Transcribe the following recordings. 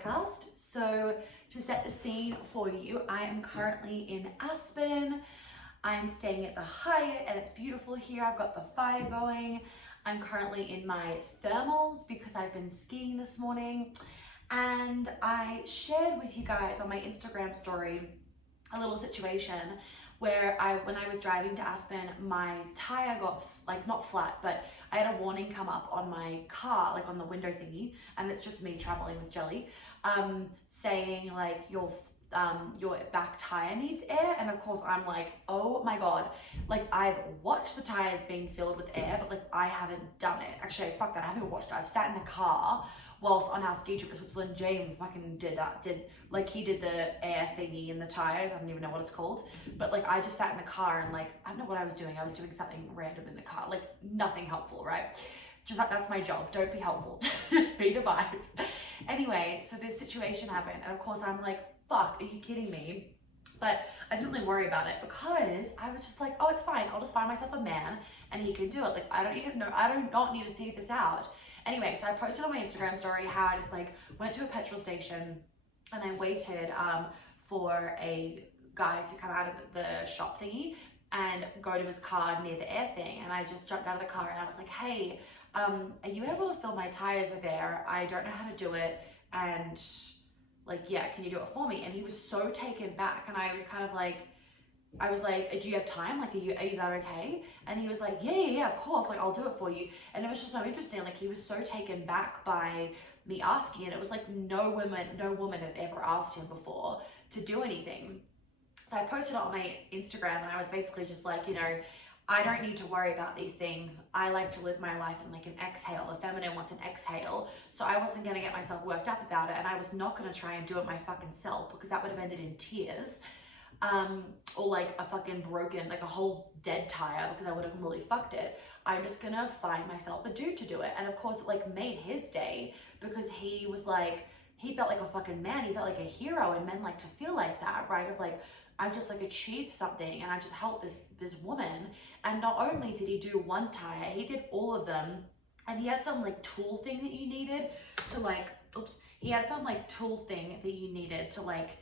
podcast. So to set the scene for you, I am currently in Aspen. I'm staying at the Hyatt and it's beautiful here. I've got the fire going. I'm currently in my thermals because I've been skiing this morning. And I shared with you guys on my Instagram story a little situation where when I was driving to Aspen, my tire got not flat, but I had a warning come up on my car, like on the window thingy, and it's just me traveling with Jelly, saying like your back tire needs air. And of course I'm like, oh my God, like I've watched the tires being filled with air, but like I haven't done it. Actually, fuck that, I haven't watched it. I've sat in the car whilst on our ski trip to Switzerland. James fucking did the air thingy in the tires. I don't even know what it's called, but like I just sat in the car and like, I don't know what I was doing. I was doing something random in the car, like nothing helpful, right? Just that's my job. Don't be helpful, just be the vibe. Anyway, so this situation happened and of course I'm like, fuck, are you kidding me? But I didn't really worry about it because I was just like, oh, it's fine. I'll just find myself a man and he can do it. Like, I do not need to figure this out. Anyway, so I posted on my Instagram story how I just like went to a petrol station and I waited for a guy to come out of the shop thingy and go to his car near the air thing. And I just jumped out of the car and I was like, hey, are you able to fill my tires with air? I don't know how to do it. And like, yeah, can you do it for me? And he was so taken back. And I was kind of like, do you have time? Like, is that okay? And he was like, yeah, of course. Like, I'll do it for you. And it was just so interesting. Like, he was so taken back by me asking. And it was like, no woman had ever asked him before to do anything. So I posted it on my Instagram and I was basically just like, I don't need to worry about these things. I like to live my life in like an exhale. The feminine wants an exhale. So I wasn't gonna get myself worked up about it, and I was not gonna try and do it my fucking self because that would have ended in tears. Or like a fucking broken, like a whole dead tire because I would have really fucked it. I'm just gonna find myself a dude to do it. And of course it like made his day because he was like, he felt like a fucking man. He felt like a hero, and men like to feel like that, right? Of like, I've just like achieved something and I just helped this woman. And not only did he do one tire, he did all of them. And he had some like tool thing that you needed to like, he had some like tool thing that you needed to like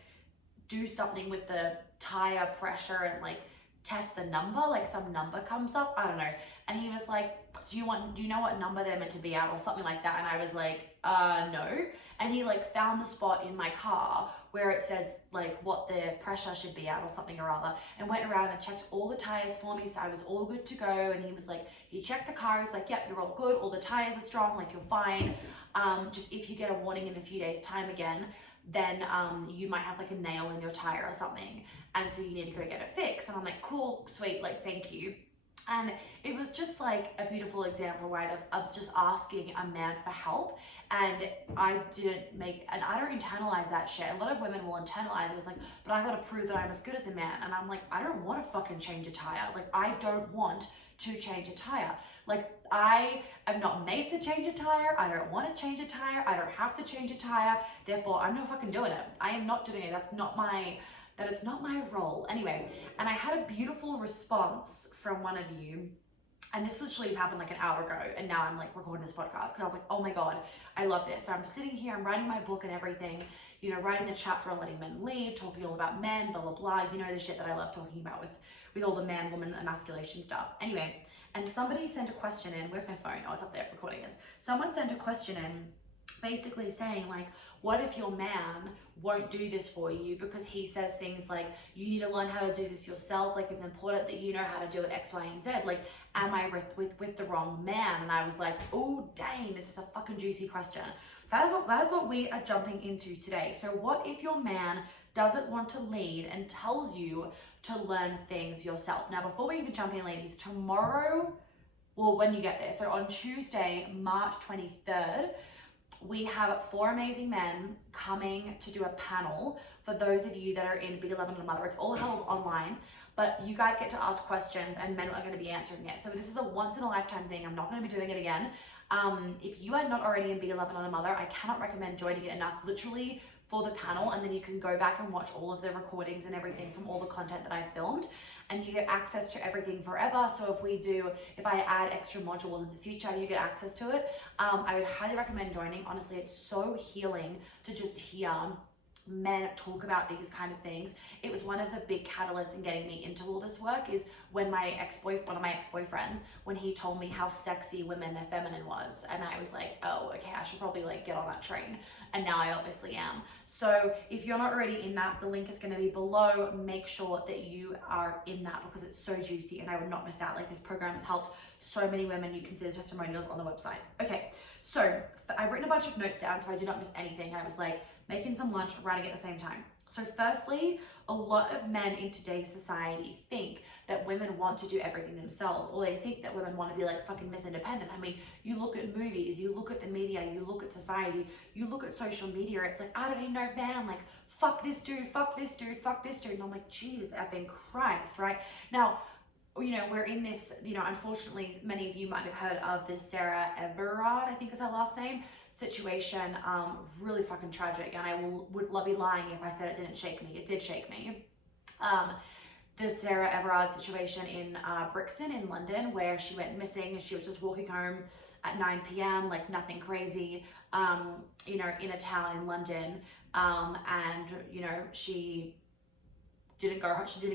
do something with the tire pressure and like test the number, like some number comes up, I don't know. And he was like, do you know what number they're meant to be at or something like that? And I was like, no. And he like found the spot in my car where it says like what the pressure should be at or something or other, and went around and checked all the tires for me. So I was all good to go. And he was like, he checked the car. He's like, yep, you're all good. All the tires are strong. Like you're fine. Just if you get a warning in a few days time again, then you might have like a nail in your tire or something. And so you need to go get it fixed. And I'm like, cool, sweet, like, thank you. And it was just like a beautiful example, right, of just asking a man for help. And I don't internalize that shit. A lot of women will internalize it. It's like, but I gotta prove that I'm as good as a man. And I'm like, I don't want to fucking change a tire. Like, I don't want to change a tire. Like, I am not made to change a tire. I don't want to change a tire. I don't have to change a tire. Therefore, I'm not fucking doing it. I am not doing it. That is not my role. Anyway, and I had a beautiful response from one of you. And this literally has happened like an hour ago. And now I'm like recording this podcast because I was like, oh my God, I love this. So I'm sitting here, I'm writing my book and everything, writing the chapter on letting men lead, talking all about men, blah, blah, blah. The shit that I love talking about with all the man, woman, emasculation stuff. Anyway, and somebody sent a question in. Where's my phone? Oh, it's up there recording this. Someone sent a question in basically saying like, what if your man won't do this for you because he says things like, you need to learn how to do this yourself. Like, it's important that you know how to do it X, Y, and Z. Like, am I with the wrong man? And I was like, oh, dang, this is a fucking juicy question. So that is what we are jumping into today. So what if your man doesn't want to lead and tells you to learn things yourself? Now, before we even jump in, ladies, tomorrow, well, when you get there, so on Tuesday, March 23rd, we have 4 amazing men coming to do a panel for those of you that are in B11 and a Mother. It's all held online, but you guys get to ask questions and men are going to be answering it. So this is a once in a lifetime thing. I'm not going to be doing it again. If you are not already in B11 and a Mother, I cannot recommend joining it enough. Literally for the panel, and then you can go back and watch all of the recordings and everything from all the content that I filmed, and you get access to everything forever. So if I add extra modules in the future, you get access to it. I would highly recommend joining. Honestly, it's so healing to just hear men talk about these kind of things. It was one of the big catalysts in getting me into all this work, is when one of my ex-boyfriends, when he told me how sexy women, their feminine was, and I was like, oh, okay, I should probably like get on that train, and now I obviously am. So if you're not already in that, the link is going to be below. Make sure that you are in that, because it's so juicy and I would not miss out. Like, this program has helped so many women. You can see the testimonials on the website. Okay, so I've written a bunch of notes down so I did not miss anything. I was like making some lunch, writing at the same time. So firstly, a lot of men in today's society think that women want to do everything themselves, or they think that women want to be like fucking Miss Independent. I mean, you look at movies, you look at the media, you look at society, you look at social media, it's like, I don't even know, man, like, fuck this dude, fuck this dude, fuck this dude. And I'm like, Jesus effing Christ, right? Now, you know, we're in this, you know, unfortunately, many of you might have heard of this Sarah Everard, I think is her last name, situation. Really fucking tragic. And I would be lying if I said it didn't shake me. It did shake me. The Sarah Everard situation in Brixton in London, where she went missing and she was just walking home at 9 p.m, like nothing crazy, you know, in a town in London. And, you know, she didn't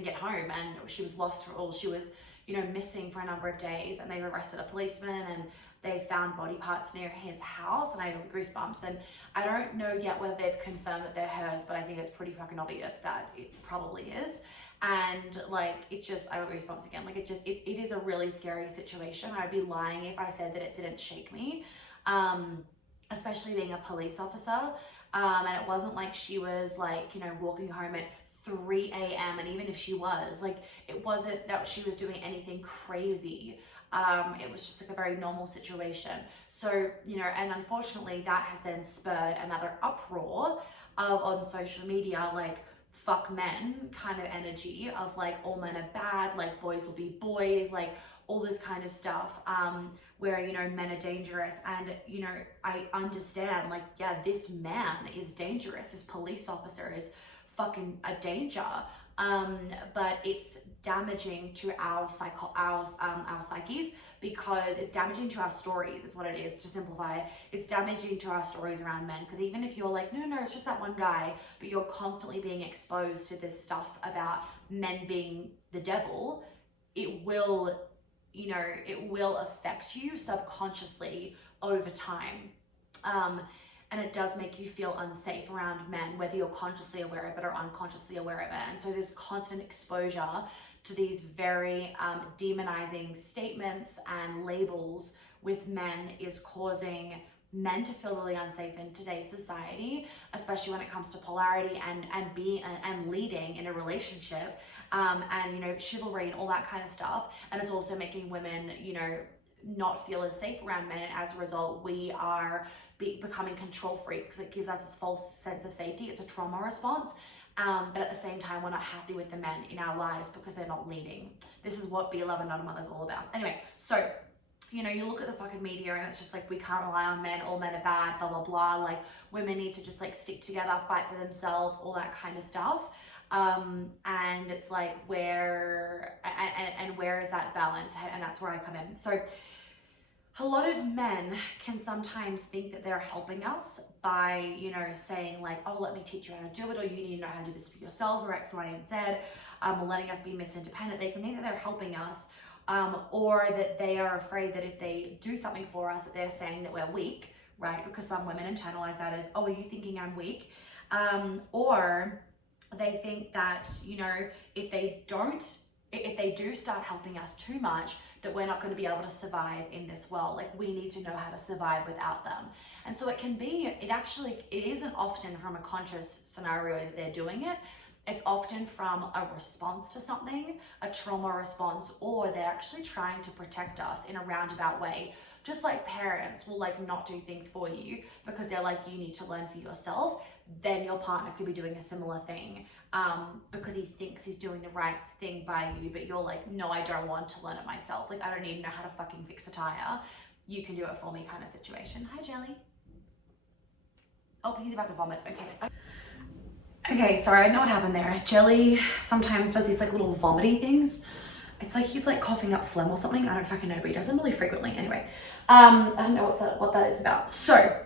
get home, and she was lost she was, you know, missing for a number of days, and they arrested a policeman and they found body parts near his house, and I have goosebumps. And I don't know yet whether they've confirmed that they're hers, but I think it's pretty fucking obvious that it probably is. And like, it just, I have goosebumps again. Like, it is a really scary situation. I'd be lying if I said that it didn't shake me, especially being a police officer. And it wasn't like she was like, you know, walking home at 3 a.m. And even if she was, like, it wasn't that she was doing anything crazy. It was just like a very normal situation. So, you know, and unfortunately that has then spurred another uproar on social media, like, fuck men kind of energy of like, all men are bad, like boys will be boys, like all this kind of stuff, where, you know, men are dangerous. And, you know, I understand, like, yeah, this man is dangerous, this police officer is fucking a danger, but it's damaging to our psyches, because it's damaging to our stories is what it is, to simplify it. It's damaging to our stories around men, because even if you're like, no, it's just that one guy, but you're constantly being exposed to this stuff about men being the devil, it will, you know, it will affect you subconsciously over time. And it does make you feel unsafe around men, whether you're consciously aware of it or unconsciously aware of it. And so there's constant exposure to these very demonizing statements and labels with men is causing men to feel really unsafe in today's society, especially when it comes to polarity and being and leading in a relationship, and, you know, chivalry and all that kind of stuff. And it's also making women, you know, not feel as safe around men, and as a result we are becoming control freaks, because it gives us this false sense of safety. It's a trauma response, but at the same time we're not happy with the men in our lives because they're not leading. This is what Be a Lover Not a Mother is all about. Anyway, so, you know, you look at the fucking media and it's just like, we can't rely on men, all men are bad, blah blah blah, like women need to just like stick together, fight for themselves, all that kind of stuff. And it's like, where is that balance? And that's where I come in. So a lot of men can sometimes think that they're helping us by, you know, saying like, oh, let me teach you how to do it, or you need to know how to do this for yourself, or X, Y, and Z, or letting us be Miss Independent. They can think that they're helping us, or that they are afraid that if they do something for us, that they're saying that we're weak, right? Because some women internalize that as, oh, are you thinking I'm weak? Or they think that, you know, if they do start helping us too much, that we're not going to be able to survive in this world. Like, we need to know how to survive without them. And so it isn't often from a conscious scenario that they're doing it. It's often from a response to something, a trauma response, or they're actually trying to protect us in a roundabout way. Just like parents will like not do things for you because they're like, you need to learn for yourself. Then your partner could be doing a similar thing because he thinks he's doing the right thing by you, but you're like, no, I don't want to learn it myself. Like, I don't even know how to fucking fix a tire. You can do it for me kind of situation. Hi, Jelly. Oh, he's about to vomit. Okay. Okay, sorry, I don't know what happened there. Jelly sometimes does these like little vomity things. It's like he's like coughing up phlegm or something. I don't fucking know, but he does them really frequently. Anyway, I don't know what that is about. So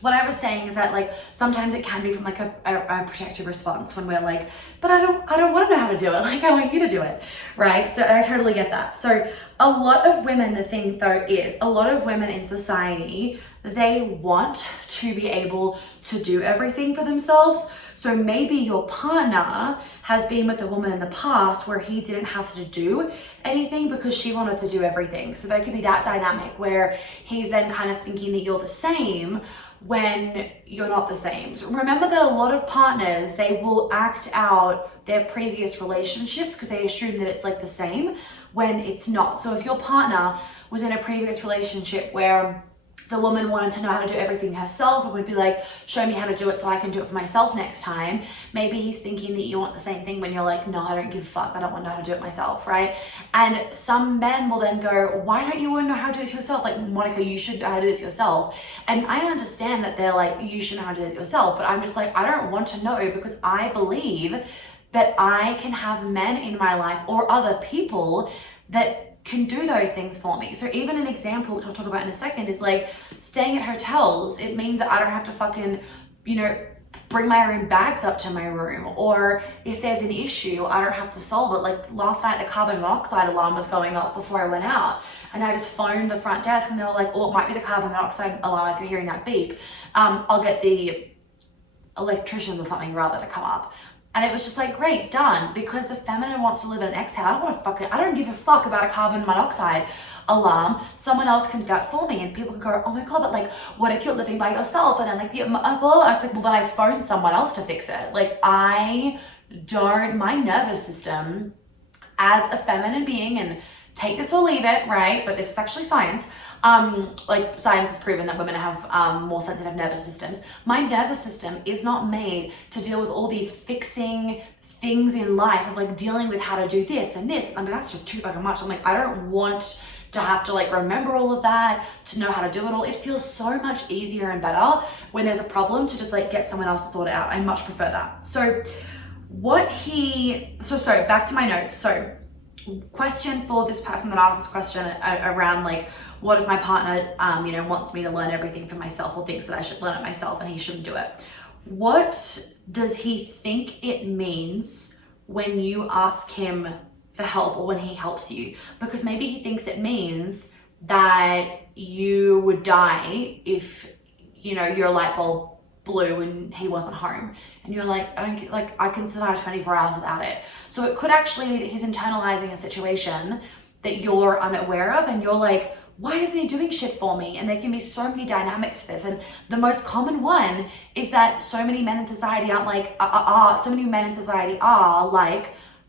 what I was saying is that like sometimes it can be from like a protective response when we're like, but I don't want to know how to do it. Like I want you to do it, right? So I totally get that. So a lot of women, the thing though is a lot of women in society, they want to be able to do everything for themselves. So maybe your partner has been with a woman in the past where he didn't have to do anything because she wanted to do everything. So there could be that dynamic where he's then kind of thinking that you're the same when you're not the same. So remember that a lot of partners, they will act out their previous relationships because they assume that it's like the same when it's not. So if your partner was in a previous relationship where the woman wanted to know how to do everything herself and would be like, show me how to do it so I can do it for myself next time. Maybe he's thinking that you want the same thing when you're like, no, I don't give a fuck. I don't want to know how to do it myself, right? And some men will then go, why don't you want to know how to do this yourself? Like, Monica, you should know how to do this yourself. And I understand that they're like, you should know how to do it yourself. But I'm just like, I don't want to know because I believe that I can have men in my life or other people that can do those things for me. So even an example, which I'll talk about in a second, is like staying at hotels. It means that I don't have to fucking, bring my own bags up to my room. Or if there's an issue, I don't have to solve it. Like last night, the carbon monoxide alarm was going off before I went out. And I just phoned the front desk and they were like, oh, it might be the carbon monoxide alarm if you're hearing that beep. I'll get the electricians or something rather to come up. And it was just like, great, done. Because the feminine wants to live in an exhale. I don't give a fuck about a carbon monoxide alarm. Someone else can do that for me. And people can go, oh my God, but like, what if you're living by yourself? And I'm like, I was like, well, then I phoned someone else to fix it. Like my nervous system as a feminine being, and take this or leave it, right? But this is actually science. Like science has proven that women have more sensitive nervous systems. My nervous system is not made to deal with all these fixing things in life of like dealing with how to do this and this. I mean, that's just too fucking much. I'm like, I don't want to have to like remember all of that, to know how to do it all. It feels so much easier and better when there's a problem to just like get someone else to sort it out. I much prefer that. So back to my notes. So question for this person that asked this question around like, what if my partner, wants me to learn everything for myself or thinks that I should learn it myself and he shouldn't do it? What does he think it means when you ask him for help or when he helps you? Because maybe he thinks it means that you would die if, your light bulb blew and he wasn't home. And you're like, I can survive 24 hours without it. So it could actually be that he's internalizing a situation that you're unaware of and you're like, why isn't he doing shit for me? And there can be so many dynamics to this. And the most common one is that so many men in society are like,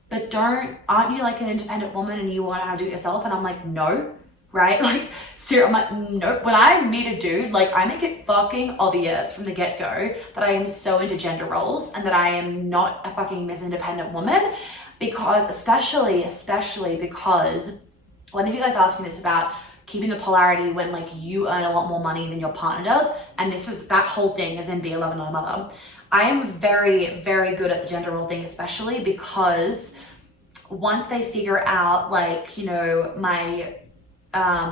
but aren't you like an independent woman and you want to know how to do it yourself? And I'm like, no, right? Like, seriously, I'm like, no. When I meet a dude, like I make it fucking obvious from the get-go that I am so into gender roles and that I am not a fucking Miss Independent woman, because especially because one of you guys asked me this about keeping the polarity when like you earn a lot more money than your partner does. And this is that whole thing as in be a lover, not a mother. I am very, very good at the gender role thing, especially because once they figure out like, my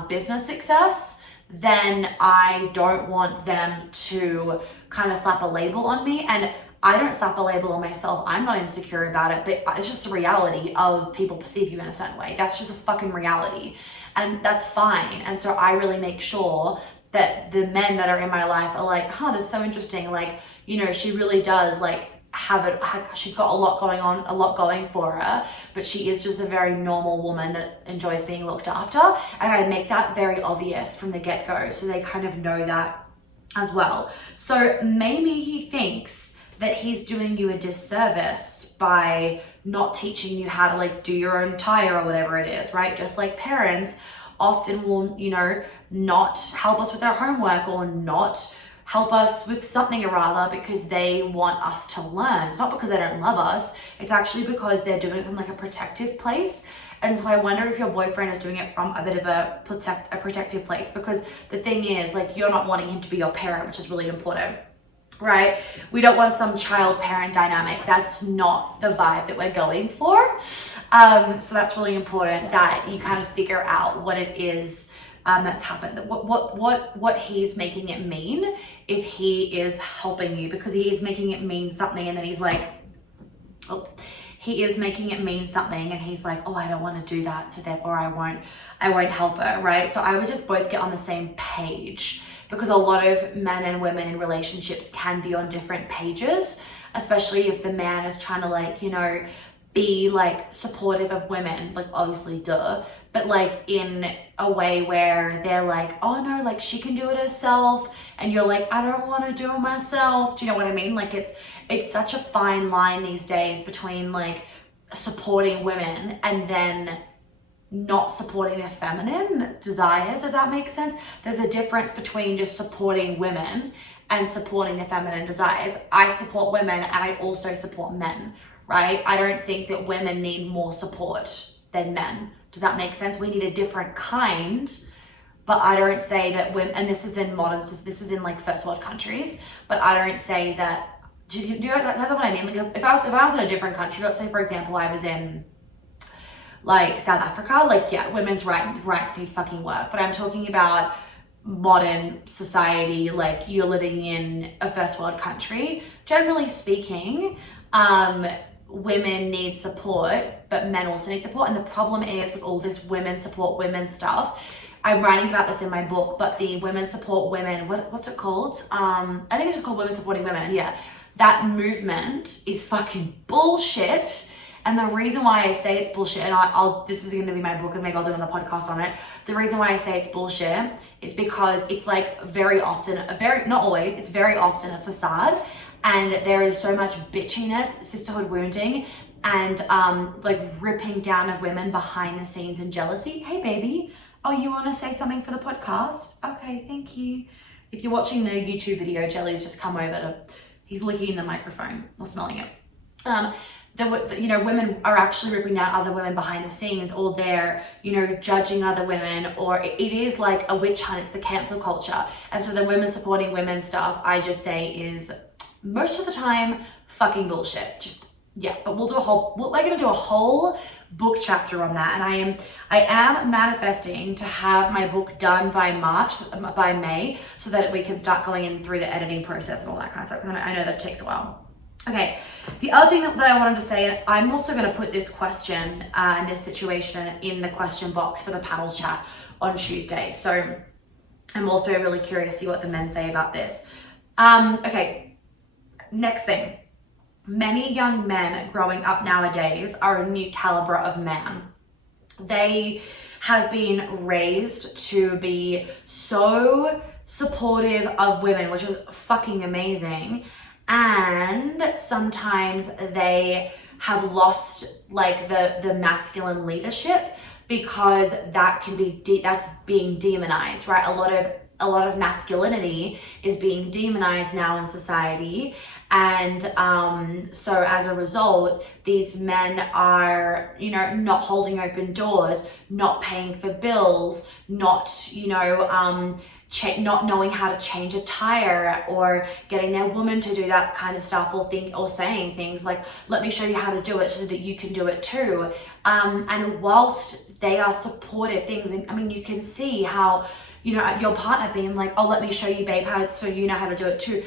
business success, then I don't want them to kind of slap a label on me. And I don't slap a label on myself. I'm not insecure about it, but it's just a reality of people perceive you in a certain way. That's just a fucking reality. And that's fine. And so I really make sure that the men that are in my life are like, that's so interesting. Like, she really does like she's got a lot going for her, but she is just a very normal woman that enjoys being looked after. And I make that very obvious from the get-go. So they kind of know that as well. So maybe he thinks that he's doing you a disservice by not teaching you how to like do your own tire or whatever it is, right? Just like parents often will, not help us with our homework or not help us with something or rather because they want us to learn. It's not because they don't love us. It's actually because they're doing it from like a protective place. And so I wonder if your boyfriend is doing it from a bit of a protective place, because the thing is like, you're not wanting him to be your parent, which is really important. right? We don't want some child-parent dynamic. That's not the vibe that we're going for. So that's really important that you kind of figure out what it is that's happened, what he's making it mean if he is helping you, because he is making it mean something, and then he's like, oh, he is making it mean something, and he's like, oh, I don't want to do that, so therefore I won't help her, right? So I would just both get on the same page, because a lot of men and women in relationships can be on different pages, especially if the man is trying to, like, you know, be like supportive of women, like obviously duh, but like in a way where they're like, oh no, like she can do it herself, and you're like, I don't want to do it myself. Do you know what I mean? Like it's such a fine line these days between like supporting women and then not supporting their feminine desires, if that makes sense. There's a difference between just supporting women and supporting their feminine desires. I support women and I also support men, right? I don't think that women need more support than men. Does that make sense? We need a different kind, but I don't say that women, and this is in modern, this is in like first world countries, but I don't say that, do you know, that's what I mean? Like if I was in a different country, let's say for example, I was in like South Africa, like yeah, women's rights need fucking work, but I'm talking about modern society, like you're living in a first world country. Generally speaking, women need support, but men also need support. And the problem is with all this women support women stuff, I'm writing about this in my book, but the women support women, what's it called? I think it's just called Women Supporting Women, yeah. That movement is fucking bullshit. And the reason why I say it's bullshit, and this is gonna be my book and maybe I'll do another podcast on it. The reason why I say it's bullshit is because it's like very often, not always, it's very often a facade. And there is so much bitchiness, sisterhood wounding, and like ripping down of women behind the scenes and jealousy. Hey baby, oh, you wanna say something for the podcast? Okay, thank you. If you're watching the YouTube video, Jelly's just come over to, he's licking the microphone or smelling it. You know, women are actually ripping down other women behind the scenes, or they're, you know, judging other women, or it is like a witch hunt. It's the cancel culture. And so the women supporting women stuff, I just say is most of the time fucking bullshit. Just, yeah, but we're gonna do a whole book chapter on that. And I am manifesting to have my book done by May, so that we can start going in through the editing process and all that kind of stuff. Because I know that it takes a while. Okay, the other thing that I wanted to say, I'm also going to put this question and this situation in the question box for the panel chat on Tuesday. So I'm also really curious to see what the men say about this. Okay, next thing. Many young men growing up nowadays are a new caliber of man. They have been raised to be so supportive of women, which is fucking amazing. And sometimes they have lost like the masculine leadership, because that can be that's being demonized, right? A lot of masculinity is being demonized now in society, and so as a result, these men are, you know, not holding open doors, not paying for bills, not, you know, not knowing how to change a tire, or getting their woman to do that kind of stuff, or saying things like, let me show you how to do it so that you can do it too. And whilst they are supportive things, and I mean, you can see how, you know, your partner being like, oh, let me show you, babe, how, so you know how to do it too.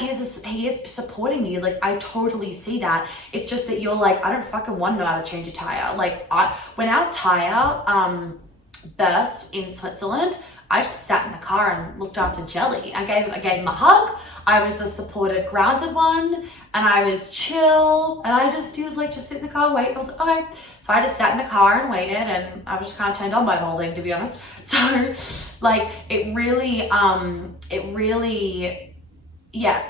He is supporting you. Like, I totally see that. It's just that you're like, I don't fucking want to know how to change a tire. Like, when our tire burst in Switzerland, I just sat in the car and looked after Jelly. I gave him a hug. I was the supportive, grounded one, and I was chill. And he was like, just sit in the car, wait. I was like, okay. So I just sat in the car and waited, and I was kind of turned on by the whole thing, to be honest. So, like, it really, yeah,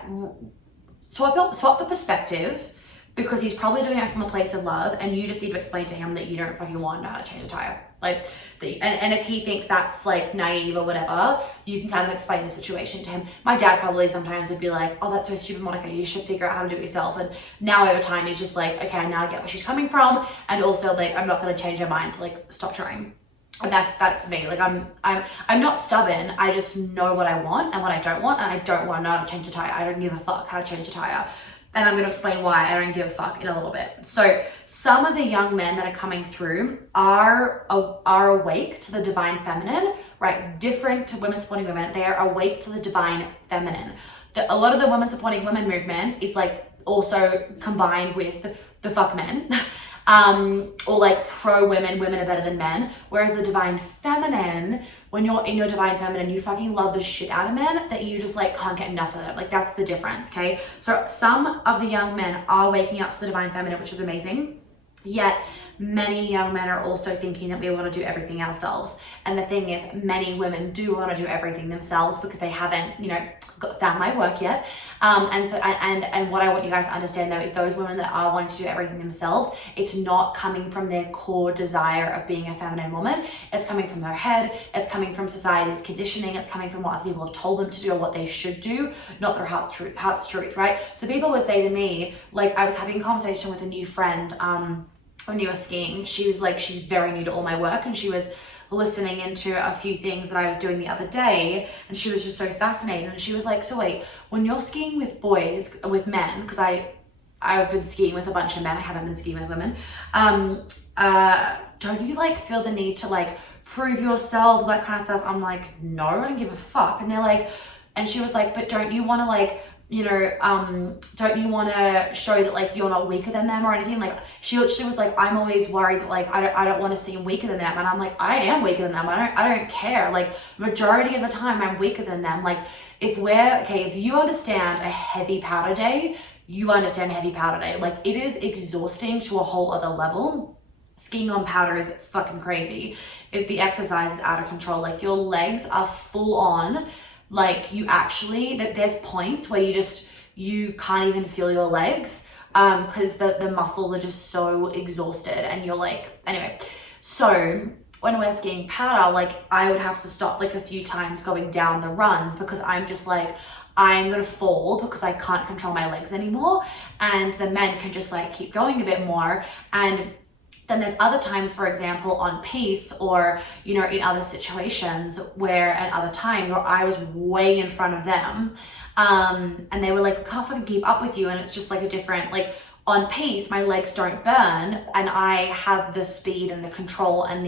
swap the perspective, because he's probably doing it from a place of love, and you just need to explain to him that you don't fucking want to know how to change a tire. Like, and if he thinks that's like naive or whatever, you can kind of explain the situation to him. My dad probably sometimes would be like, oh, that's so stupid, Monica, you should figure out how to do it yourself. And now over time, he's just like, okay, now I get where she's coming from. And also, like, I'm not going to change her mind, so like, stop trying. And that's me. Like I'm not stubborn. I just know what I want and what I don't want, and I don't want to know how to change a tire. I don't give a fuck how to change a tire. And I'm going to explain why I don't give a fuck in a little bit. So some of the young men that are coming through are awake to the divine feminine, right? Different to women supporting women. They are awake to the divine feminine. A lot of the women supporting women movement is like also combined with the fuck men. Or like pro women, women are better than men. Whereas the divine feminine, when you're in your divine feminine, you fucking love the shit out of men that you just like can't get enough of them. Like that's the difference, okay? So some of the young men are waking up to the divine feminine, which is amazing. Yet many young men are also thinking that we want to do everything ourselves. And the thing is, many women do want to do everything themselves because they haven't, found my work yet. And what I want you guys to understand though is those women that are wanting to do everything themselves, it's not coming from their core desire of being a feminine woman. It's coming from their head. It's coming from society's conditioning. It's coming from what other people have told them to do or what they should do, not their heart's truth, right? So people would say to me, like I was having a conversation with a new friend, when we were skiing. She was like, she's very new to all my work, and she was listening into a few things that I was doing the other day, and she was just so fascinated. And she was like, so wait, when you're skiing with with men, because I've been skiing with a bunch of men, I haven't been skiing with women, don't you like feel the need to like prove yourself, that kind of stuff? I'm like, no, I don't give a fuck. And they're like, and she was like, but don't you want to like, don't you want to show that like you're not weaker than them or anything? Like she was like, I'm always worried that like I don't want to seem weaker than them. And I'm like, I am weaker than them. I don't care. Like majority of the time I'm weaker than them. Like if you understand a heavy powder day, you understand heavy powder day. Like it is exhausting to a whole other level. Skiing on powder is fucking crazy. The exercise is out of control. Like your legs are full on. Like there's points where you can't even feel your legs because the muscles are just so exhausted, and you're like, anyway. So when we're skiing powder, like I would have to stop like a few times going down the runs because I'm just like, I'm gonna fall because I can't control my legs anymore. And the men can just like keep going a bit more. And then there's other times, for example, on pace or, in other situations where at other time where I was way in front of them, and they were like, can't fucking keep up with you. And it's just like a different, like on pace, my legs don't burn and I have the speed and the control and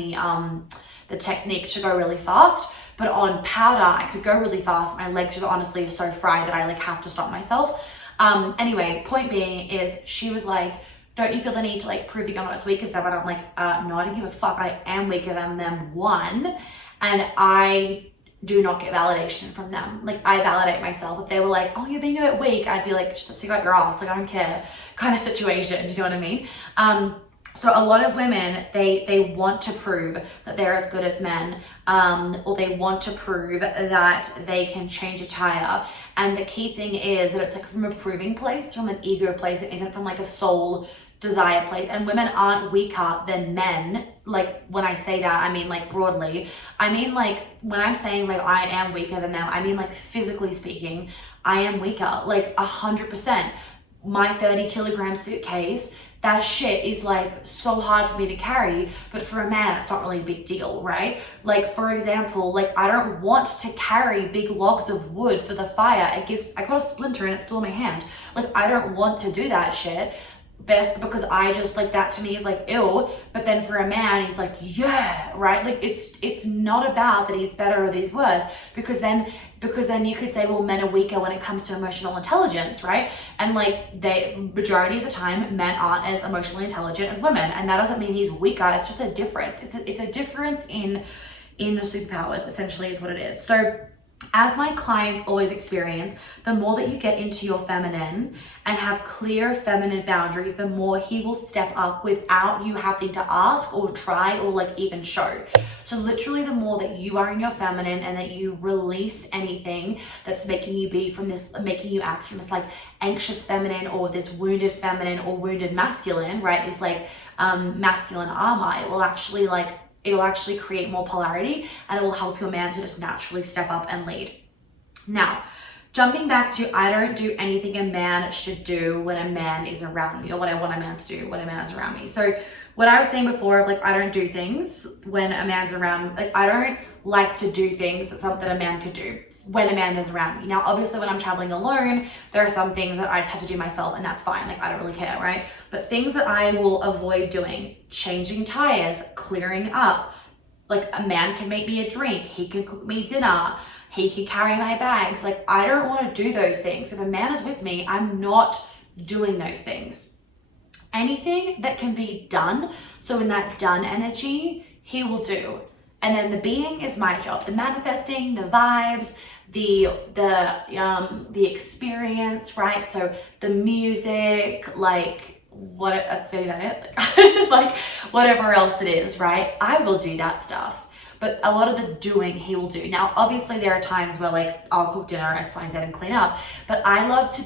the technique to go really fast. But on powder, I could go really fast. My legs just honestly are so fried that I like have to stop myself. Anyway, point being is she was like, don't you feel the need to like prove that you're not as weak as them? And I'm like, no, I don't give a fuck. I am weaker than them, one. And I do not get validation from them. Like I validate myself. If they were like, oh, you're being a bit weak, I'd be like, just stick out your ass. Like I don't care kind of situation. Do you know what I mean? So a lot of women, they want to prove that they're as good as men, or they want to prove that they can change a tire. And the key thing is that it's like from a proving place, from an ego place. It isn't from like a soul desire place. And women aren't weaker than men. Like when I say that, I mean like broadly. I mean like when I'm saying like I am weaker than them, I mean like physically speaking, I am weaker, like 100%. My 30 kilogram suitcase, that shit is like so hard for me to carry, but for a man, it's not really a big deal, right? Like for example, like I don't want to carry big logs of wood for the fire. I got a splinter and it's still in my hand. Like I don't want to do that shit. Best because I just like that to me is like ew, but then for a man he's like yeah, right? Like it's not about that he's better or that he's worse, because then you could say, well, men are weaker when it comes to emotional intelligence, right? And like majority of the time men aren't as emotionally intelligent as women, and that doesn't mean he's weaker. It's just a difference. It's a difference in the superpowers, essentially, is what it is. So as my clients always experience, the more that you get into your feminine and have clear feminine boundaries, the more he will step up without you having to ask or try or like even show. So literally the more that you are in your feminine and that you release anything that's making you act from this like anxious feminine or this wounded feminine or wounded masculine, right? This like masculine armor, it will actually create more polarity, and it will help your man to just naturally step up and lead. Now, jumping back to I don't do anything a man should do when a man is around me, or what I want a man to do when a man is around me. So what I was saying before, like, I don't do things when a man's around. Like, I don't like to do things that a man could do when a man is around me. Now, obviously, when I'm traveling alone, there are some things that I just have to do myself, and that's fine. Like, I don't really care, right? But things that I will avoid doing, changing tires, clearing up. Like, a man can make me a drink, he can cook me dinner, he can carry my bags. Like, I don't want to do those things. If a man is with me, I'm not doing those things. Anything that can be done, so in that done energy, he will do. And then the being is my job. The manifesting, the vibes, the experience, right? So the music, like that's maybe about it. Like whatever else it is, right? I will do that stuff. But a lot of the doing he will do. Now, obviously there are times where like I'll cook dinner, X, Y, Z and clean up. But I love to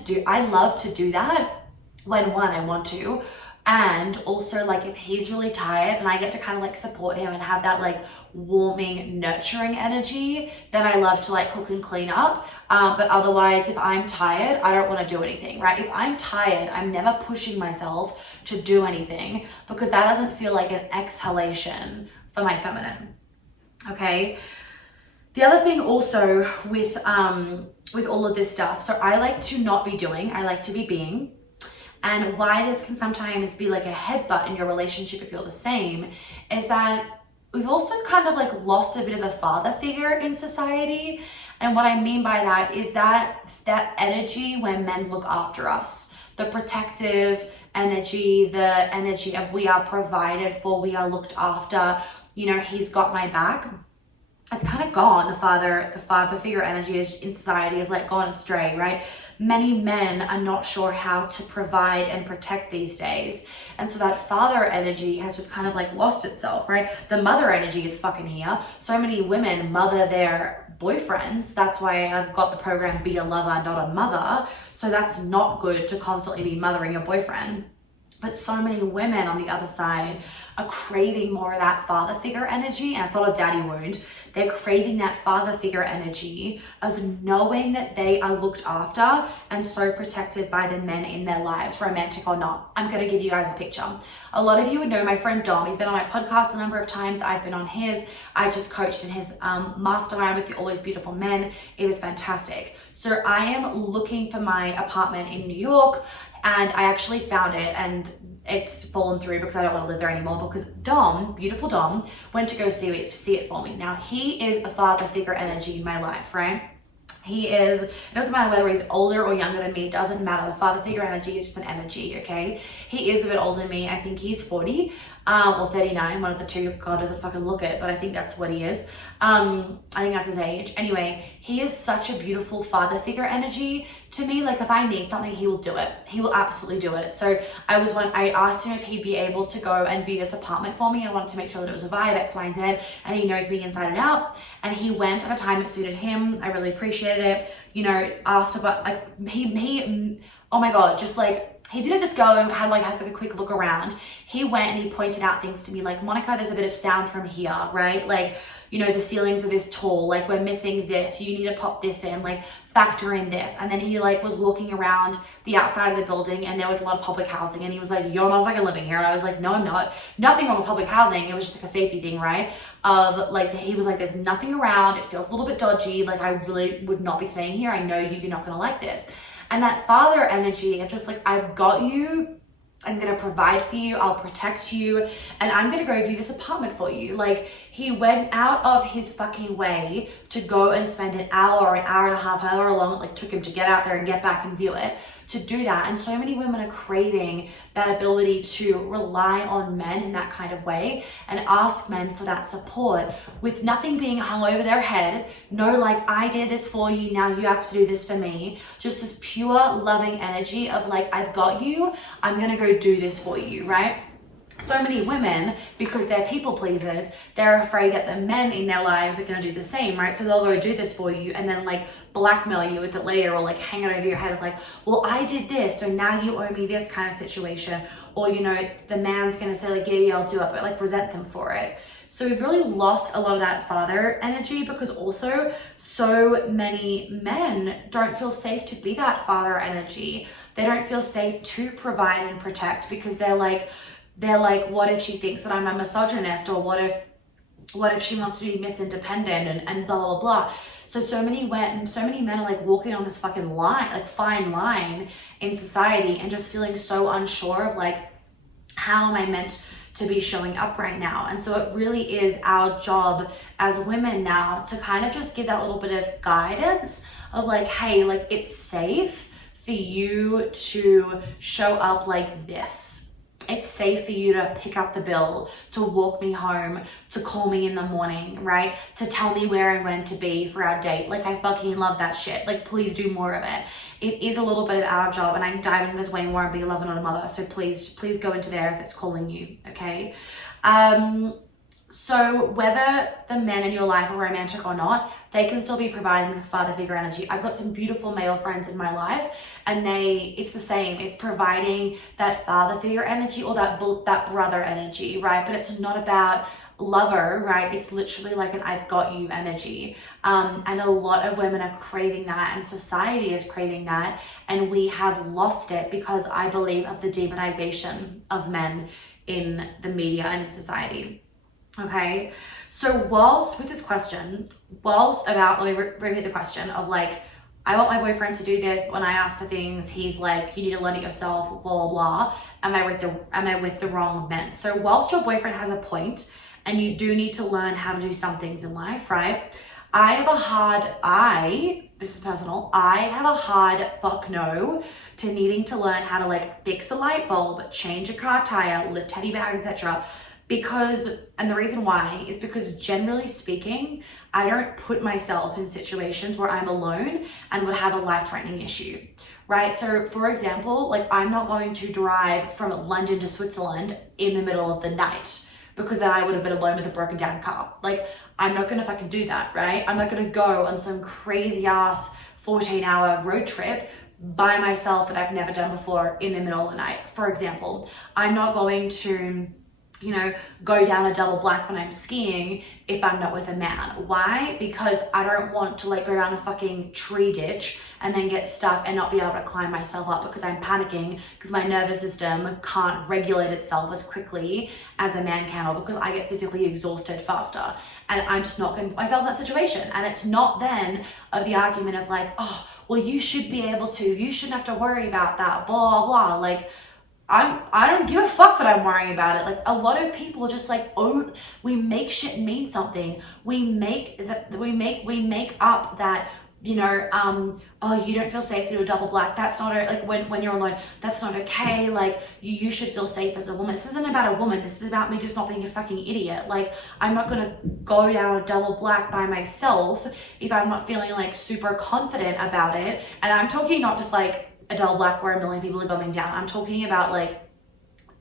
do that when I want to. And also like if he's really tired and I get to kind of like support him and have that like warming, nurturing energy, then I love to like cook and clean up. But otherwise, if I'm tired, I don't want to do anything, right? If I'm tired, I'm never pushing myself to do anything because that doesn't feel like an exhalation for my feminine. Okay. The other thing also with all of this stuff, so I like to not be doing, I like to be being. And why this can sometimes be like a headbutt in your relationship if you're the same, is that we've also kind of like lost a bit of the father figure in society. And what I mean by that is that energy when men look after us, the protective energy, the energy of we are provided for, we are looked after, you know, he's got my back. It's kind of gone. The father figure energy is, in society is like gone astray, right? Many men are not sure how to provide and protect these days. And so that father energy has just kind of like lost itself, right? The mother energy is fucking here. So many women mother their boyfriends. That's why I've got the program Be a Lover, Not a Mother. So that's not good to constantly be mothering your boyfriend. But so many women on the other side are craving more of that father figure energy. And I thought of daddy wound. They're craving that father figure energy of knowing that they are looked after and so protected by the men in their lives, romantic or not. I'm going to give you guys a picture. A lot of you would know my friend Dom. He's been on my podcast a number of times. I've been on his. I just coached in his mastermind with the Always Beautiful Men. It was fantastic. So I am looking for my apartment in New York, and I actually found it, and it's fallen through because I don't want to live there anymore because Dom, beautiful Dom, went to go see it for me. Now, he is a father figure energy in my life, right? He is, it doesn't matter whether he's older or younger than me, it doesn't matter. The father figure energy is just an energy, okay? He is a bit older than me. I think he's 40 or 39, one of the two. God doesn't fucking look it, but I think that's what he is. I think that's his age. Anyway, he is such a beautiful father figure energy to me. Like if I need something, he will do it. He will absolutely do it. So I asked him if he'd be able to go and view this apartment for me. I wanted to make sure that it was a vibe, X, Y, and Z, and he knows me inside and out. And he went at a time that suited him. I really appreciated it. You know, asked about, like, he oh my God, just like, he didn't just go and have a quick look around. He went and he pointed out things to me like, Monica, there's a bit of sound from here, right? Like, you know, the ceilings are this tall, like we're missing this, you need to pop this in, like factor in this. And then he like was walking around the outside of the building and there was a lot of public housing and he was like, you're not fucking living here. I was like, no, I'm not. Nothing wrong with public housing. It was just like a safety thing, right? Of like, he was like, there's nothing around. It feels a little bit dodgy. Like I really would not be staying here. I know you're not gonna like this. And that father energy of just like, I've got you, I'm gonna provide for you, I'll protect you, and I'm gonna go view this apartment for you. Like, he went out of his fucking way to go and spend an hour or an hour and a half, however long it like took him to get out there and get back and view it, to do that. And so many women are craving that ability to rely on men in that kind of way and ask men for that support with nothing being hung over their head. No, like, I did this for you, now you have to do this for me. Just this pure loving energy of like, I've got you, I'm gonna go do this for you, right? So many women, because they're people pleasers, they're afraid that the men in their lives are gonna do the same, right? So they'll go do this for you and then like blackmail you with it later, or like hang it over your head of like, well, I did this, so now you owe me this kind of situation. Or, you know, the man's gonna say like, yeah, I'll do it, but like resent them for it. So we've really lost a lot of that father energy because also so many men don't feel safe to be that father energy. They don't feel safe to provide and protect because they're like, they're like, what if she thinks that I'm a misogynist, or what if she wants to be Miss Independent, and blah blah blah. So many men are like walking on this fucking line, like fine line in society, and just feeling so unsure of like, how am I meant to be showing up right now? And so it really is our job as women now to kind of just give that little bit of guidance of like, hey, like, it's safe for you to show up like this. It's safe for you to pick up the bill, to walk me home, to call me in the morning, right? To tell me where and when to be for our date. Like, I fucking love that shit. Like, please do more of it. It is a little bit of our job, and I dive into this way more and Be a Lover, Not a Mother. So please go into there if it's calling you, okay? So whether the men in your life are romantic or not, they can still be providing this father figure energy. I've got some beautiful male friends in my life, and it's the same. It's providing that father figure energy, or that brother energy, right? But it's not about lover, right? It's literally like an I've got you energy. And a lot of women are craving that, and society is craving that, and we have lost it because I believe of the demonization of men in the media and in society. Okay, so with this question, let me repeat the question of like, I want my boyfriend to do this, but when I ask for things, he's like, you need to learn it yourself, blah, blah, blah. Am I with the wrong men? So whilst your boyfriend has a point, and you do need to learn how to do some things in life, right? This is personal, I have a hard fuck no to needing to learn how to like fix a light bulb, change a car tire, lift heavy bags, etc. And the reason why is because, generally speaking, I don't put myself in situations where I'm alone and would have a life-threatening issue, right? So for example, like, I'm not going to drive from London to Switzerland in the middle of the night, because then I would have been alone with a broken down car. Like, I'm not gonna fucking do that, right? I'm not gonna go on some crazy ass 14-hour road trip by myself that I've never done before in the middle of the night, for example. I'm not going to, go down a double black when I'm skiing if I'm not with a man. Why? Because I don't want to like go down a fucking tree ditch and then get stuck and not be able to climb myself up, because I'm panicking because my nervous system can't regulate itself as quickly as a man can, or because I get physically exhausted faster. And I'm just not going to put myself in that situation. And it's not then of the argument of like, oh, well, you should be able to, you shouldn't have to worry about that, blah, blah. Like, I don't give a fuck that I'm worrying about it. Like, a lot of people just like, oh, we make shit mean something. We make up that, oh, you don't feel safe to do a double black. That's not like, when you're alone, that's not okay. Like, you should feel safe as a woman. This isn't about a woman. This is about me just not being a fucking idiot. Like, I'm not gonna go down a double black by myself if I'm not feeling like super confident about it. And I'm talking not just like a double black where a million people are going down. I'm talking about like,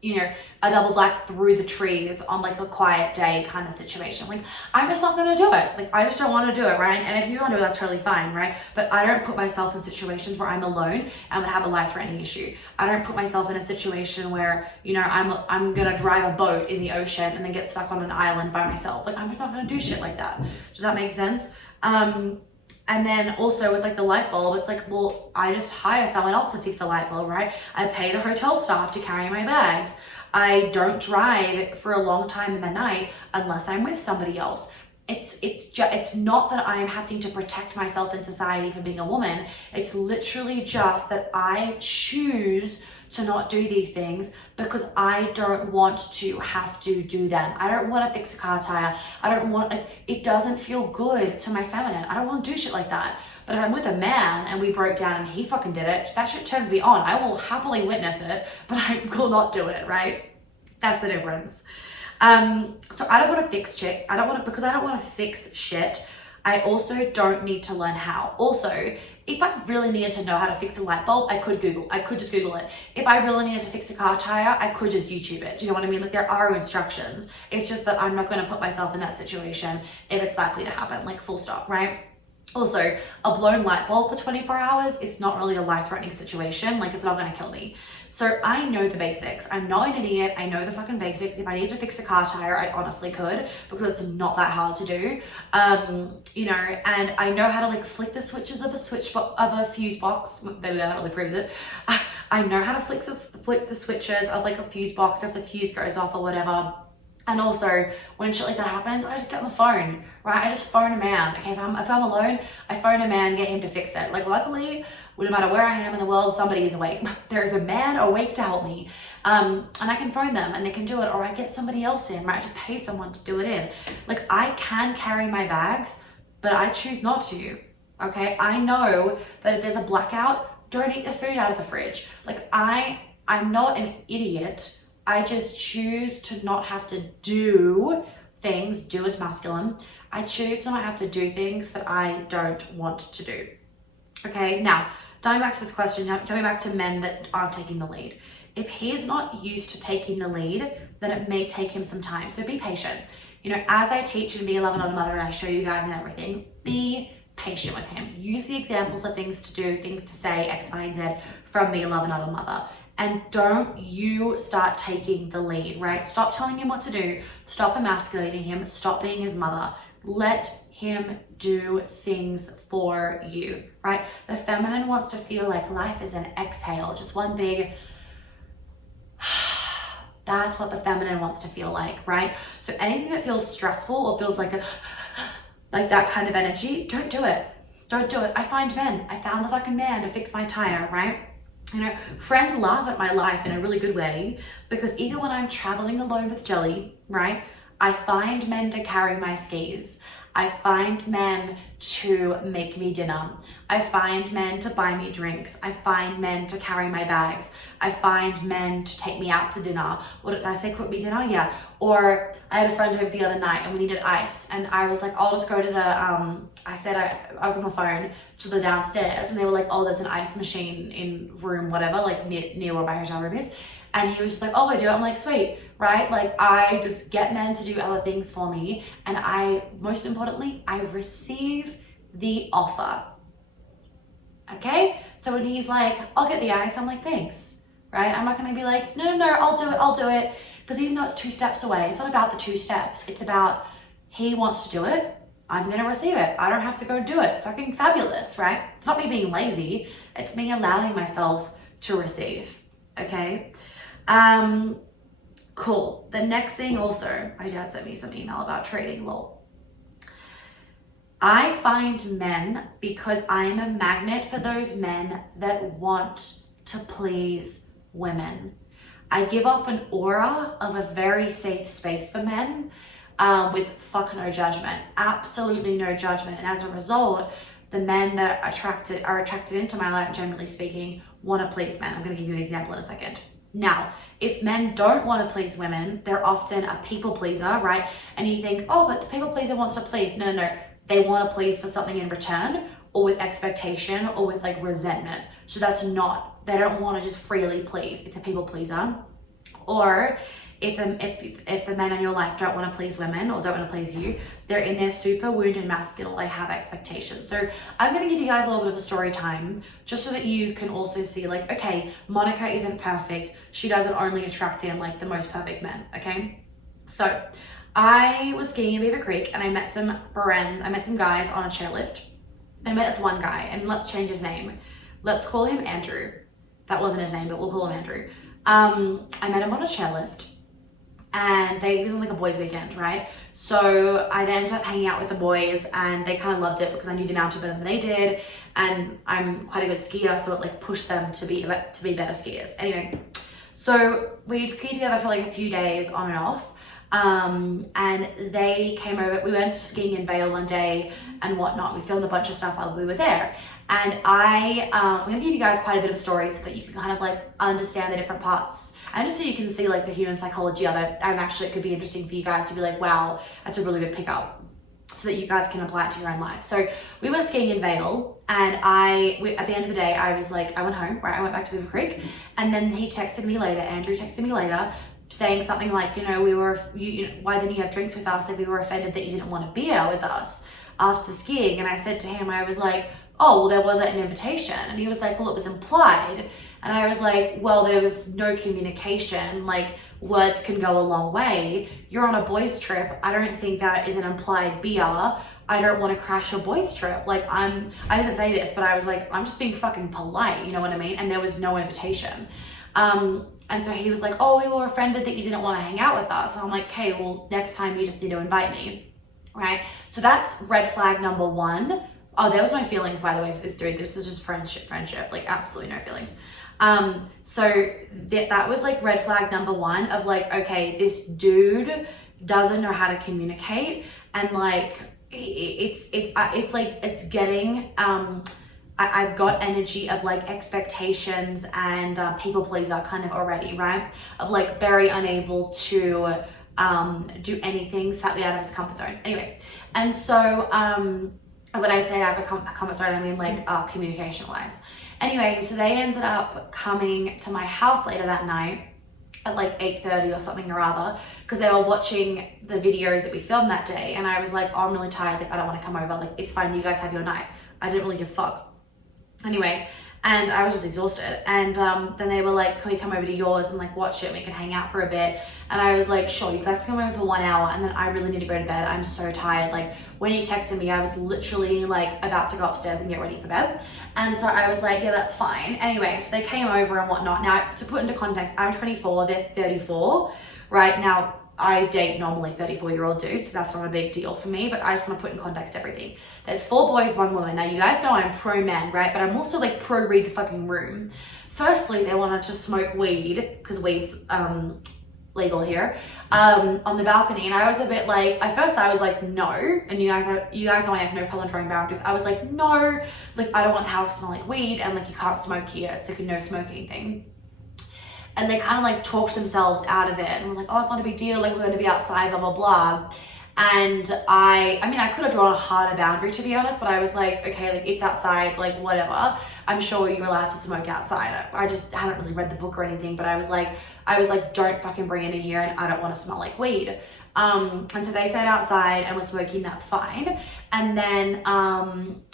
a double black through the trees on like a quiet day kind of situation. Like, I'm just not gonna do it. Like, I just don't want to do it, right? And if you want to do it, that's totally fine, right? But I don't put myself in situations where I'm alone and would have a life-threatening issue. I don't put myself in a situation where, I'm gonna drive a boat in the ocean and then get stuck on an island by myself. Like, I'm just not gonna do shit like that. Does that make sense? And then also with like the light bulb, it's like, well, I just hire someone else to fix the light bulb, right? I pay the hotel staff to carry my bags. I don't drive for a long time in the night unless I'm with somebody else. It's not that I'm having to protect myself in society for being a woman. It's literally just that I choose to not do these things because I don't want to have to do them. I don't want to fix a car tire. It doesn't feel good to my feminine. I don't want to do shit like that. But if I'm with a man and we broke down and he fucking did it, that shit turns me on. I will happily witness it, but I will not do it, right? That's the difference. So I don't want to fix shit. Because I don't want to fix shit. I also don't need to learn how. Also, if I really needed to know how to fix a light bulb, I could just Google it. If I really needed to fix a car tire, I could just YouTube it. Do you know what I mean? Like, there are instructions. It's just that I'm not going to put myself in that situation if it's likely to happen, like, full stop, right? Also, a blown light bulb for 24 hours is not really a life-threatening situation. Like, it's not gonna kill me. So I know the basics. I'm not an idiot. I know the fucking basics. If I need to fix a car tire, I honestly could, because it's not that hard to do. You know, and I know how to like flick the switches of a fuse box. Maybe that really proves it. I know how to flick the switches of like a fuse box if the fuse goes off or whatever. And also, when shit like that happens, I just get my phone, right? I just phone a man. Okay, if I'm alone, I phone a man, get him to fix it. Like, luckily, no matter where I am in the world, somebody is awake. There is a man awake to help me. And I can phone them and they can do it, or I get somebody else in, right? I just pay someone to do it in. Like, I can carry my bags, but I choose not to, okay? I know that if there's a blackout, don't eat the food out of the fridge. Like, I'm not an idiot. I just choose to not have to do things, do is masculine. I choose to not have to do things that I don't want to do. Okay, now, going back to this question, coming back to men that aren't taking the lead. If he's not used to taking the lead, then it may take him some time. So be patient. You know, as I teach and be a lover, not a mother, and I show you guys and everything, be patient with him. Use the examples of things to do, things to say, X, Y, and Z from be a lover, not a mother. And don't you start taking the lead, right? Stop telling him what to do. Stop emasculating him. Stop being his mother. Let him do things for you, right? The feminine wants to feel like life is an exhale, just one big, that's what the feminine wants to feel like, right? So anything that feels stressful or feels like that kind of energy, don't do it. Don't do it. I find men. I found the fucking man to fix my tire, right? You know, friends laugh at my life in a really good way, because even when I'm traveling alone with Jelly, right, I find men to carry my skis. I find men to make me dinner. I find men to buy me drinks. I find men to carry my bags. I find men to take me out to dinner. What did I say? Cook me dinner? Yeah. Or I had a friend over the other night and we needed ice, and I was like, I'll just go to the, I said I was on the phone to the downstairs, and they were like, oh, there's an ice machine in room whatever, like near where my hotel room is. And he was just like, oh, I do it. I'm like, sweet, right? Like, I just get men to do other things for me, and most importantly, I receive the offer. Okay? So when he's like, I'll get the ice, I'm like, thanks, right? I'm not gonna be like, no, I'll do it. Because even though it's 2 steps away, it's not about the 2 steps. It's about, he wants to do it, I'm gonna receive it. I don't have to go do it. Fucking fabulous, right? It's not me being lazy. It's me allowing myself to receive, okay? Cool. The next thing also, my dad sent me some email about trading, lol. I find men, because I am a magnet for those men that want to please women. I give off an aura of a very safe space for men, with fuck no judgment, absolutely no judgment. And as a result, the men that are attracted into my life, generally speaking, want to please men. I'm going to give you an example in a second. Now, if men don't want to please women, they're often a people pleaser, right? And you think, oh, but the people pleaser wants to please. No. They want to please for something in return, or with expectation, or with like resentment. So they don't want to just freely please. It's a people pleaser. Or if the men in your life don't want to please women or don't want to please you, they're in their super wounded masculine, they have expectations. So I'm going to give you guys a little bit of a story time, just so that you can also see like, okay, Monica isn't perfect. She doesn't only attract in like the most perfect men, okay? So I was skiing in Beaver Creek and I met some guys on a chairlift. I met this one guy, and let's change his name. Let's call him Andrew. That wasn't his name, but we'll call him Andrew. I met him on a chairlift, and he was on like a boys' weekend, right? So I then ended up hanging out with the boys, and they kind of loved it because I knew the mountain better than they did, and I'm quite a good skier, so it like pushed them to be better skiers. Anyway, so we skied together for like a few days on and off. And they came over, we went skiing in Vail one day and whatnot. We filmed a bunch of stuff while we were there. And I'm gonna give you guys quite a bit of stories so that you can kind of like understand the different parts, and just so you can see like the human psychology of it. And actually it could be interesting for you guys to be like, wow, that's a really good pickup, so that you guys can apply it to your own life. So we went skiing in Vail, and at the end of the day, I was like, I went home, right? I went back to Beaver Creek, and then he texted me later, Andrew texted me later, saying something like, why didn't you have drinks with us if we were offended that you didn't want a beer with us? after skiing. And I said to him, I was like, oh, well, there wasn't an invitation. And he was like, well, it was implied. And I was like, well, there was no communication. Like, words can go a long way. You're on a boys trip. I don't think that is an implied BR. I don't want to crash a boys trip. Like, I didn't say this, but I was like, I'm just being fucking polite, you know what I mean? And there was no invitation. And so he was like, oh, we were offended that you didn't want to hang out with us. And I'm like, okay, well, next time you just need to invite me, right? So that's red flag number one. Oh, there was no feelings, by the way, for this dude. This is just friendship, like absolutely no feelings. So that was like red flag number one of like, okay, this dude doesn't know how to communicate, and like, it's like, it's getting, I've got energy of like expectations and people pleaser kind of already, right? Of like very unable to do anything slightly out of his comfort zone. Anyway, and so when I say I have a comfort zone, I mean like communication wise. Anyway, so they ended up coming to my house later that night at like 8:30 or something or other, because they were watching the videos that we filmed that day. And I was like, oh, I'm really tired, like I don't want to come over, like it's fine, you guys have your night. I didn't really give a fuck. Anyway, and I was just exhausted. And then they were like, can we come over to yours and like watch it and we can hang out for a bit? And I was like, sure, you guys can come over for 1 hour, and then I really need to go to bed. I'm so tired. Like when you texted me, I was literally like about to go upstairs and get ready for bed. And so I was like, yeah, that's fine. Anyway, so they came over and whatnot. Now, to put into context, I'm 24, they're 34, right? Now, I date normally 34-year-old dudes, so that's not a big deal for me, but I just want to put in context everything. There's 4 boys, 1 woman. Now, you guys know I'm pro-men, right? But I'm also like pro-read the fucking room. Firstly, they wanted to smoke weed, because weed's legal here, on the balcony. And I was a bit like, at first I was like, no. And you guys know I have no problem drawing boundaries. I was like, no, like I don't want the house to smell like weed, and like you can't smoke here. It's like a no smoking thing. And they kind of like talked themselves out of it, and were like, oh, it's not a big deal, like we're gonna be outside, blah, blah, blah. And I mean, I could have drawn a harder boundary, to be honest, but I was like, okay, like it's outside, like whatever. I'm sure you're allowed to smoke outside. I just hadn't really read the book or anything, but I was like, don't fucking bring it in here, and I don't want to smell like weed. And so they sat outside and were smoking, that's fine. And then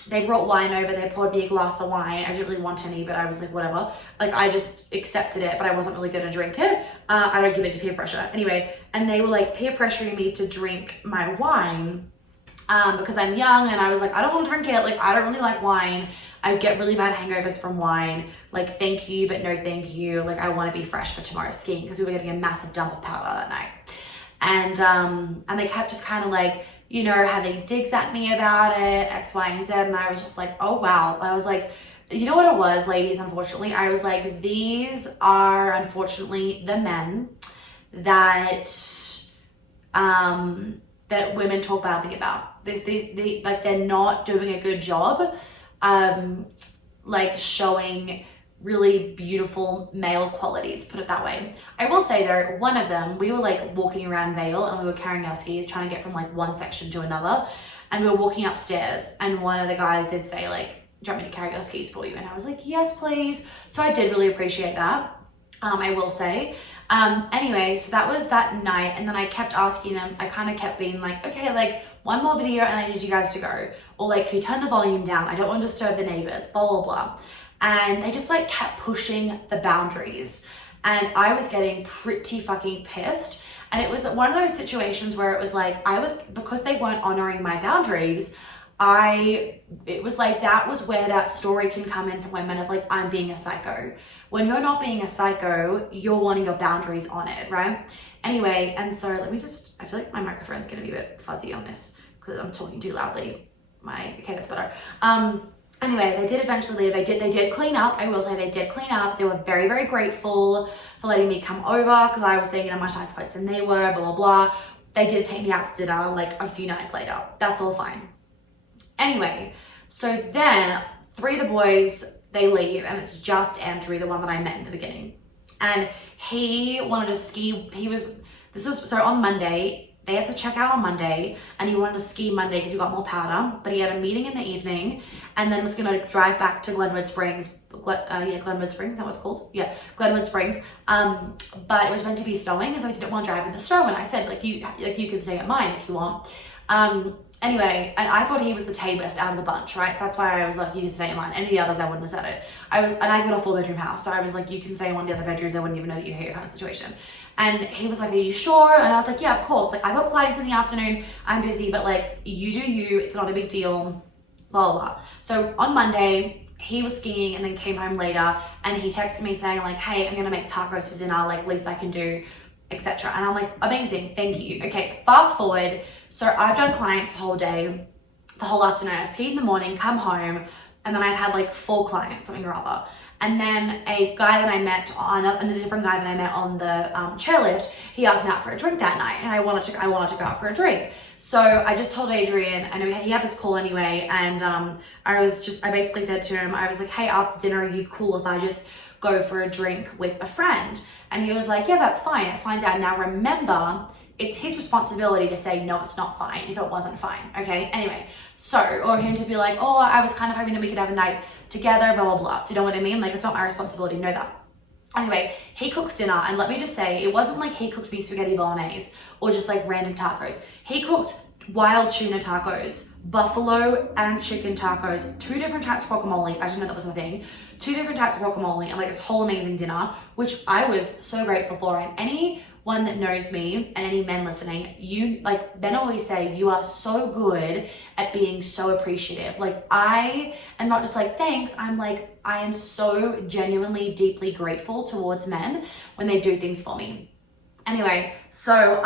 they brought wine over, they poured me a glass of wine. I didn't really want any, but I was like, whatever. Like I just accepted it, but I wasn't really gonna drink it. I don't give it to peer pressure. Anyway, and they were like peer pressuring me to drink my wine because I'm young, and I was like, I don't want to drink it. Like I don't really like wine. I get really bad hangovers from wine. Like thank you, but no thank you. Like I want to be fresh for tomorrow's skiing, because we were getting a massive dump of powder that night. And they kept just kind of like, you know, having digs at me about it, X, Y, and Z. And I was just like, oh, wow. I was like, you know what it was, ladies, unfortunately? I was like, these are unfortunately the men that, that women talk badly about. Like they're not doing a good job, like showing really beautiful male qualities, put it that way. I will say though, one of them, we were like walking around Vale, and we were carrying our skis, trying to get from like one section to another, and we were walking upstairs, and one of the guys did say like, do you want me to carry your skis for you? And I was like, yes, please. So I did really appreciate that, I will say. Anyway, so that was that night, and then I kept asking them, I kind of kept being like, okay, like one more video and I need you guys to go, or like, can you turn the volume down? I don't want to disturb the neighbors, blah, blah, blah. And they just like kept pushing the boundaries, and I was getting pretty fucking pissed. And it was one of those situations where it was like, because they weren't honoring my boundaries, it was like, that was where that story can come in from women of like, I'm being a psycho. When you're not being a psycho, you're wanting your boundaries on it, right? Anyway, and so I feel like my microphone's gonna be a bit fuzzy on this because I'm talking too loudly. Okay, that's better. Anyway, they did eventually leave. They did clean up. I will say they did clean up. They were very, very grateful for letting me come over, because I was staying in a much nicer place than they were, blah, blah, blah. They did take me out to dinner like a few nights later. That's all fine. This so then 3 of the boys, they leave, and it's just Andrew, the one that I met in the beginning. And he wanted to ski. So on Monday, they had to check out on Monday, and he wanted to ski Monday because he got more powder, but he had a meeting in the evening, and then was gonna drive back to Glenwood Springs. Glenwood Springs, is that what it's called? Yeah, Glenwood Springs. But it was meant to be snowing, and so he didn't want to drive in the snow. And I said, like you can stay at mine if you want. Anyway, and I thought he was the tamest out of the bunch, right? That's why I was like, you can stay in mine. Any of the others, I wouldn't have said it. And I got a 4-bedroom house, so I was like, you can stay in one of the other bedrooms. I wouldn't even know that you're here, kind of situation. And he was like, are you sure? And I was like, yeah, of course. Like, I've got clients in the afternoon. I'm busy, but like, you do you. It's not a big deal. Blah, blah, blah. So on Monday, he was skiing and then came home later, and he texted me saying like, hey, I'm gonna make tacos for dinner. Like, least I can do, etc. And I'm like, amazing, thank you. Okay, fast forward. So I've done clients the whole day, the whole afternoon. I've skied in the morning, come home, and then I've had like 4 clients, something or other. And then a guy that I met on, and a different guy that I met on the chairlift, he asked me out for a drink that night, and I wanted to go out for a drink. So I just told Adrian, and he had this call anyway, and I basically said to him, I was like, hey, after dinner, are you cool if I just go for a drink with a friend? And he was like, yeah, that's fine. It's fine out. Now remember, it's his responsibility to say, no, it's not fine if it wasn't fine, okay? Anyway, so, or him to be like, oh, I was kind of hoping that we could have a night together, blah, blah, blah. Do you know what I mean? Like, it's not my responsibility to know that. Anyway, he cooks dinner, and let me just say, it wasn't like he cooked me spaghetti bolognese or just like random tacos. He cooked wild tuna tacos, buffalo and chicken tacos, 2 different types of guacamole. I didn't know that was a thing. 2 different types of guacamole, and like this whole amazing dinner, which I was so grateful for. And anyone that knows me, and any men listening, you, like Ben always say, you are so good at being so appreciative. Like, I am not just like, thanks. I'm like, I am so genuinely, deeply grateful towards men when they do things for me. Anyway, so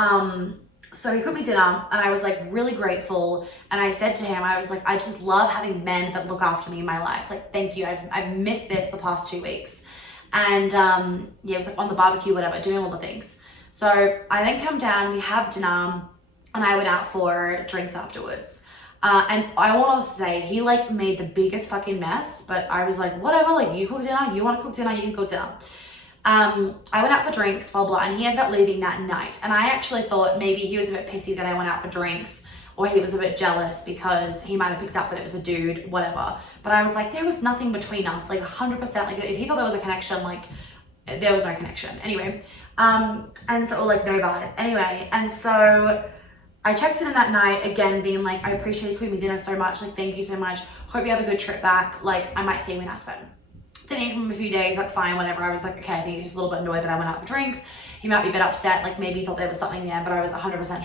he cooked me dinner, and I was like really grateful. And I said to him, I was like, I just love having men that look after me in my life. Like, thank you. I've missed this the past 2 weeks. And yeah, it was like on the barbecue, whatever, doing all the things. So I then come down, we have dinner, and I went out for drinks afterwards. And I want to say, he like made the biggest fucking mess, but I was like, whatever, like, you cook dinner, you want to cook dinner, you can cook dinner. I went out for drinks, blah, blah, and he ended up leaving that night. And I actually thought maybe he was a bit pissy that I went out for drinks, or he was a bit jealous because he might have picked up that it was a dude, whatever. But I was like, there was nothing between us, like 100%. Like, if he thought there was a connection, like, there was no connection. Anyway, and so, like, no vibe. Anyway, and so I texted him that night again, being like, I appreciate you cooking me dinner so much. Like, thank you so much. Hope you have a good trip back. Like, I might see you in Aspen. Didn't hear from him a few days, that's fine, whatever. I was like, okay, I think he's a little bit annoyed that I went out for drinks. He might be a bit upset, like maybe he thought there was something there, but I was 100%